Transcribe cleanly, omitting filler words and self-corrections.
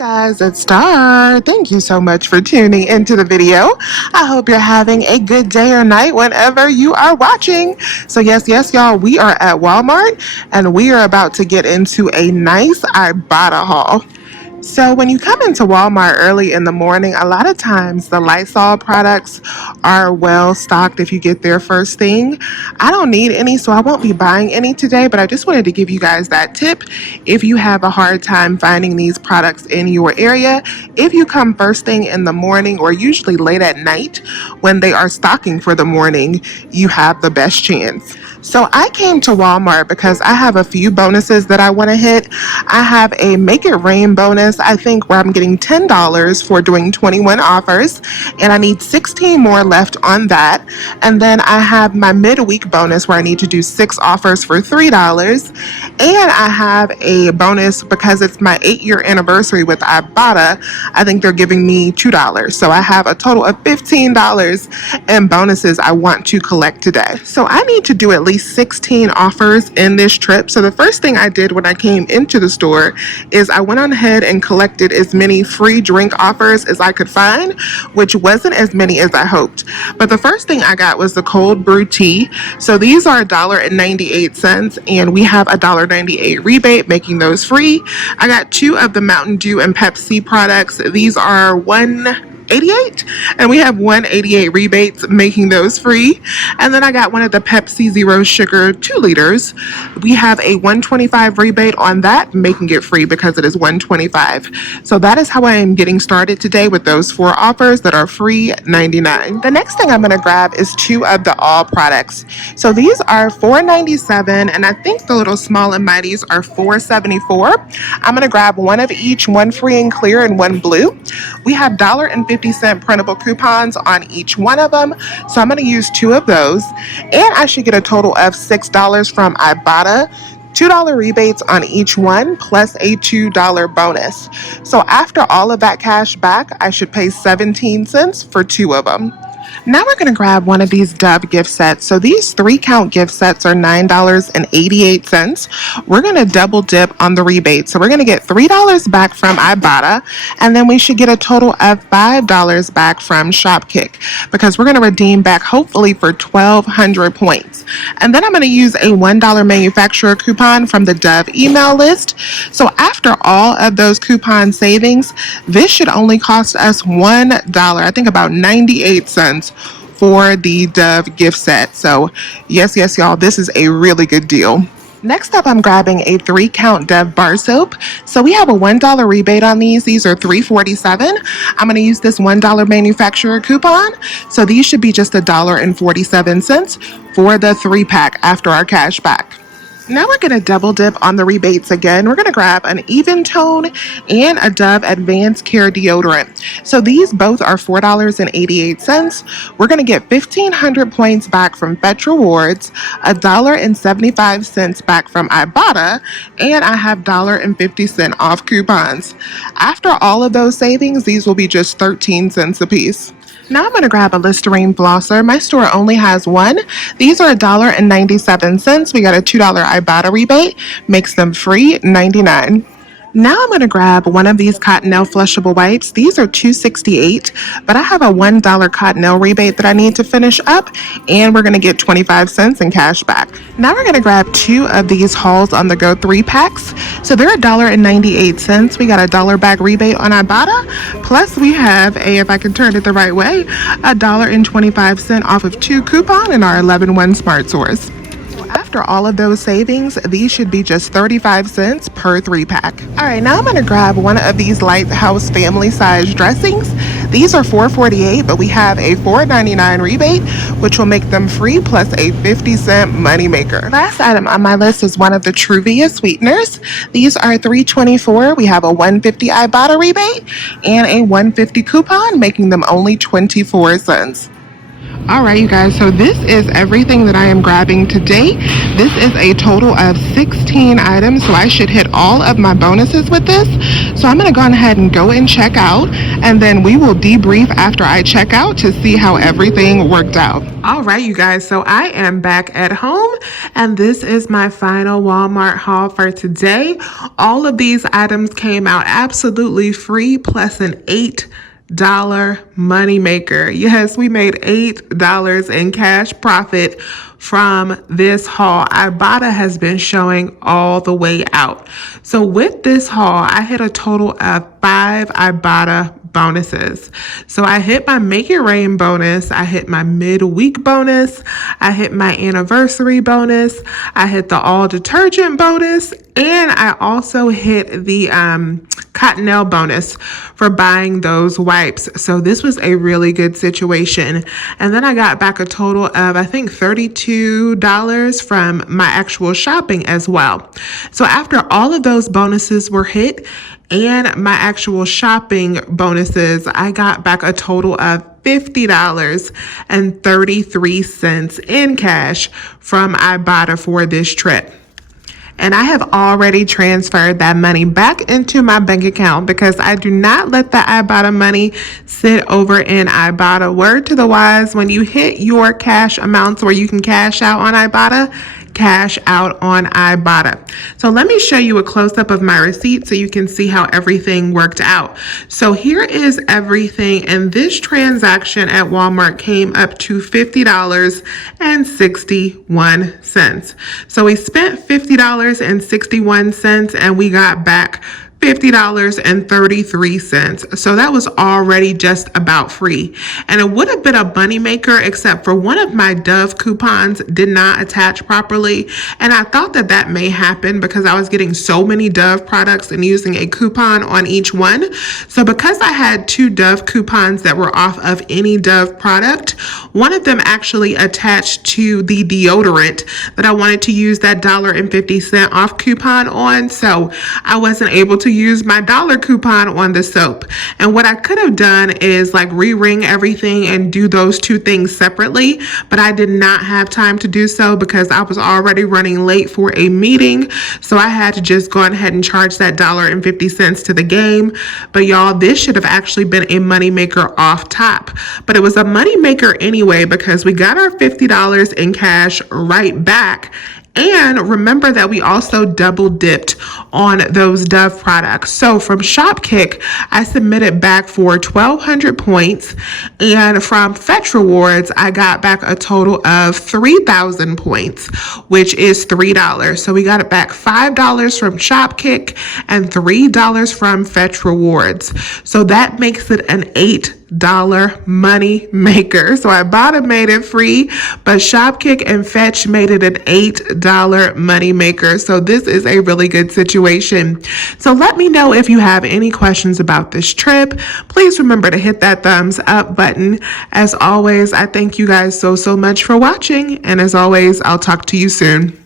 Guys, it's Star. Thank you so much for tuning into the video. I hope you're having a good day or night whenever you are watching. So yes, y'all, we are at Walmart and we are about to get into a nice Ibotta haul. So when you come into Walmart early in the morning, a lot of times the Lysol products are well stocked if you get there first thing. I don't need any, so I won't be buying any today, but I just wanted to give you guys that tip. If you have a hard time finding these products in your area, if you come first thing in the morning or usually late at night when they are stocking for the morning, you have the best chance. So I came to Walmart because I have a few bonuses that I want to hit. I have a Make It Rain bonus, I think, where I'm getting $10 for doing 21 offers, and I need 16 more left on that. And then I have my midweek bonus where I need to do 6 offers for $3. And I have a bonus because it's my 8-year anniversary with Ibotta. I think they're giving me $2. So I have a total of $15 in bonuses I want to collect today. So I need to do at least 16 offers in this trip. So the first thing I did when I came into the store is I went on ahead and collected as many free drink offers as I could find, which wasn't as many as I hoped. But the first thing I got was the cold brew tea. So these are $1.98 and we have a $1.98 rebate, making those free. I got 2 of the Mountain Dew and Pepsi products. These are $1.88 and we have $1.88 rebates, making those free. And then I got one of the Pepsi Zero Sugar 2 liters. We have a $1.25 rebate on that, making it free because it is $1.25. So that is how I am getting started today with those 4 offers that are free $99. The next thing I'm going to grab is 2 of the All products. So these are $4.97 and I think the little small and mighties are $4.74. I'm going to grab one of each, one free and clear and one blue. We have $1.50 printable coupons on each one of them, so I'm going to use 2 of those, and I should get a total of $6 from Ibotta. $2 rebates on each one plus a $2 bonus. So after all of that cash back, I should pay 17 cents for 2 of them. Now we're going to grab one of these Dove gift sets. So these 3-count gift sets are $9.88. We're going to double dip on the rebate. So we're going to get $3 back from Ibotta, and then we should get a total of $5 back from Shopkick because we're going to redeem back hopefully for 1,200 points. And then I'm going to use a $1 manufacturer coupon from the Dove email list. So after all of those coupon savings, this should only cost us $1, I think about 98 cents for the Dove gift set. So yes, y'all, this is a really good deal. Next up, I'm grabbing a 3-count Dove bar soap. So we have a $1 rebate on these. These are $3.47. I'm going to use this $1 manufacturer coupon. So these should be just $1.47 for the 3-pack after our cash back. Now we're going to double dip on the rebates again. We're going to grab an Even Tone and a Dove Advanced Care Deodorant. So these both are $4.88. We're going to get 1,500 points back from Fetch Rewards, $1.75 back from Ibotta, and I have $1.50 off coupons. After all of those savings, these will be just 13 cents a piece. Now I'm going to grab a Listerine flosser. My store only has one. These are $1.97. We got a $2 Ibotta rebate, makes them free $99. Now I'm going to grab one of these Cottonelle flushable wipes. These are $2.68, but I have a $1 Cottonelle rebate that I need to finish up, and we're going to get 25 cents in cash back. Now we're going to grab 2 of these Halls on the Go 3-packs. So they're $1.98. We got a $1 back rebate on Ibotta, plus we have if I can turn it the right way, $1.25 off of 2 coupon in our 11-1 Smart Source. After all of those savings, these should be just 35 cents per 3-pack. All right, now I'm going to grab one of these Lighthouse family size dressings. These are $4.48, but we have a $4.99 rebate, which will make them free plus a 50-cent moneymaker. Last item on my list is one of the Truvia sweeteners. These are $3.24. We have a $1.50 Ibotta rebate and a $1.50 coupon, making them only 24 cents. All right, you guys, so this is everything that I am grabbing today. This is a total of 16 items, so I should hit all of my bonuses with this. So I'm going to go ahead and go and check out, and then we will debrief after I check out to see how everything worked out. All right, you guys, so I am back at home, and this is my final Walmart haul for today. All of these items came out absolutely free, plus an $8 money maker. Yes, we made $8 in cash profit from this haul. Ibotta has been showing all the way out. So with this haul, I hit a total of 5 Ibotta bonuses. So I hit my Make It Rain bonus, I hit my midweek bonus, I hit my anniversary bonus, I hit the all detergent bonus, and I also hit the Cottonelle bonus for buying those wipes. So this was a really good situation. And then I got back a total of, I think, $32 from my actual shopping as well. So after all of those bonuses were hit and my actual shopping bonuses, I got back a total of $50.33 in cash from Ibotta for this trip. And I have already transferred that money back into my bank account because I do not let the Ibotta money sit over in Ibotta. Word to the wise, when you hit your cash amounts where you can cash out on Ibotta, cash out on Ibotta. So let me show you a close-up of my receipt so you can see how everything worked out. So here is everything, and this transaction at Walmart came up to $50.61. So we spent $50.61 and we got back $50.33. So that was already just about free. And it would have been a money maker except for one of my Dove coupons did not attach properly. And I thought that that may happen because I was getting so many Dove products and using a coupon on each one. So because I had 2 Dove coupons that were off of any Dove product, one of them actually attached to the deodorant that I wanted to use that $1.50 off coupon on. So I wasn't able to use my dollar coupon on the soap. And what I could have done is like re-ring everything and do those 2 things separately, but I did not have time to do so because I was already running late for a meeting. So I had to just go ahead and charge that $1.50 to the game. But y'all, this should have actually been a money maker off top, but it was a money maker anyway because we got our $50 in cash right back. And remember that we also double dipped on those Dove products. So from Shopkick, I submitted back for 1,200 points. And from Fetch Rewards, I got back a total of 3,000 points, which is $3. So we got it back $5 from Shopkick and $3 from Fetch Rewards. So that makes it an $8 money maker. So Ibotta made it free, but Shopkick and Fetch made it an $8 money maker. So this is a really good situation. So let me know if you have any questions about this trip. Please remember to hit that thumbs up button. As always, I thank you guys so much for watching. And as always, I'll talk to you soon.